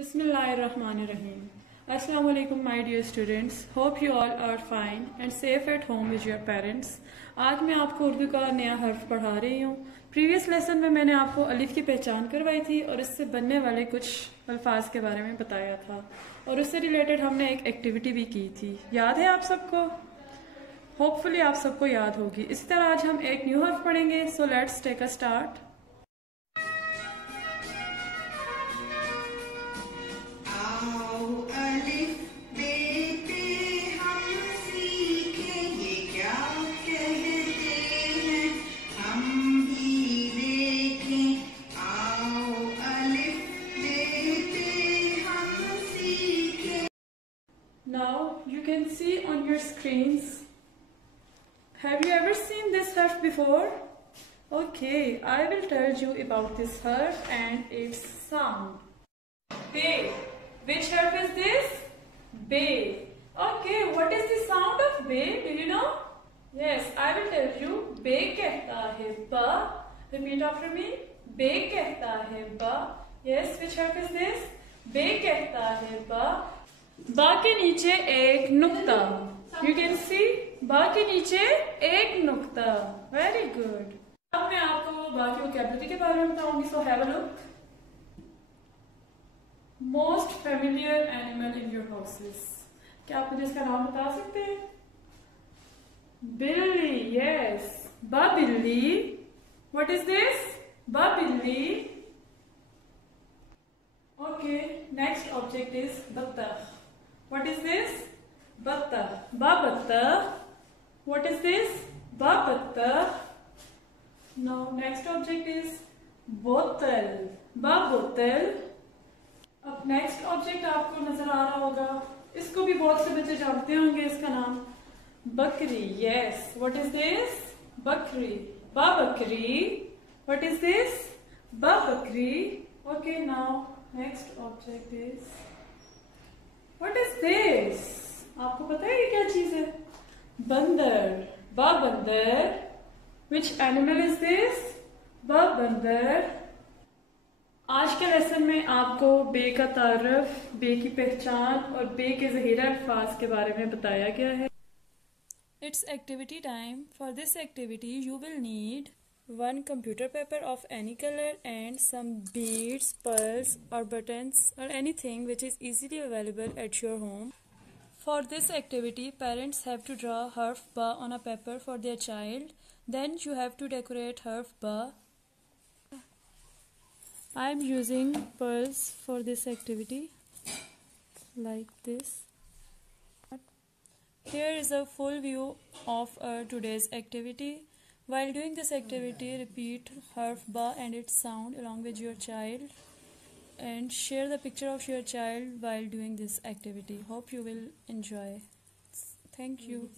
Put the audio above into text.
Bismillahirrahmanirrahim. Assalamu alaikum my dear students. Hope you all are fine and safe at home with your parents. आज मैं आपको उर्दू का नया हर्फ पढ़ा रही हूँ। प्रीवियस लेसन में मैंने आपको अलिफ की पहचान करवाई थी और इससे बनने वाले कुछ अल्फाज के बारे में बताया था और उससे रिलेटेड हमने एक एक्टिविटी भी की थी। याद है आप सबको? होपफुली आप सबको याद होगी। इसी तरह आज हम एक न्यू हर्फ पढ़ेंगे। So let's take a start. Now you can see on your screens. Have you ever seen this harf before? Okay, I will tell you about this harf and its sound. Bay. Which harf is this? Bay. Okay, what is the sound of bay? Do you know? Yes, I will tell you. Bay कहता है ba. Repeat after me. Bay कहता है ba. Yes, which harf is this? Bay कहता है ba. बा के नीचे एक नुक्ता। यू कैन सी बा के नीचे एक नुक्ता। Very good. अब मैं आपको बा की वोकैबुलरी के बारे में बताऊंगी। So have a look. Most familiar animal in your houses. क्या आप मुझे इसका नाम बता सकते हैं? बिल्ली। यस, बा बिल्ली। What is this? बा बिल्ली। ओके, नेक्स्ट ऑब्जेक्ट इज बत्तख। What is this? Battakh. Ba battakh. What is this? Ba battakh. Now next object is bottle. Ba bottle. अब next object आपको नजर आ रहा होगा। इसको भी बहुत से बच्चे जानते होंगे। इसका नाम बकरी। Yes. What is this? बकरी। Ba bakri. What is this? Ba bakri. Okay. Now next object is What is this? आपको पता है ये क्या चीज है? बंदर। बा बंदर। Which animal is this? बा बंदर। आज के लेसन में आपको बे का तारुफ, बे की पहचान और बे के ज़हीरा अल्फाज के बारे में बताया गया है। It's activity time. For this activity you will need one computer paper of any color and some beads, pearls or buttons or anything which is easily available at your home. For this activity, parents have to draw harf ba on a paper for their child. Then you have to decorate harf ba. I am using pearls for this activity like this. Here is a full view of today's activity. While doing this activity, repeat harf ba and its sound along with your child and share the picture of your child while doing this activity. Hope you will enjoy. Thank you.